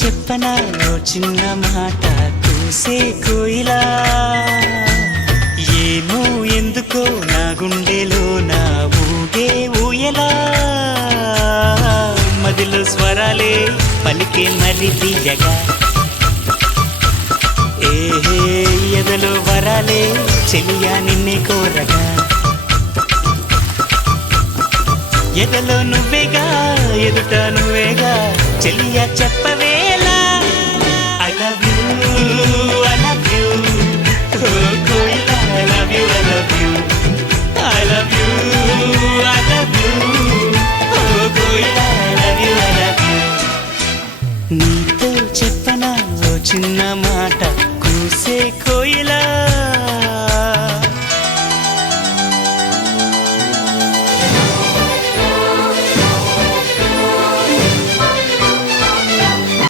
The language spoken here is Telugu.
చెప్పనా ఓ చిన్న మాట కూసే కోయిలా ఏమో ఎందుకో నా గుండెలో నా ఊగే ఊయలా మదిలో స్వరాలే పలికే మరి తీయగా ఏహే ఎదలో వరాలే చెలియా నిన్నే కోరగా ఎదలో నువ్వేగా ఎదుట నువ్వేగా చెలియా చెప్పవేలా I love you I love you ఓ కోయిలా I love you I love you I love you I love you ఓ కోయిలా I love you I love you నీతో చెప్పనా ఓ చిన్న మాట కూసే కోయిలా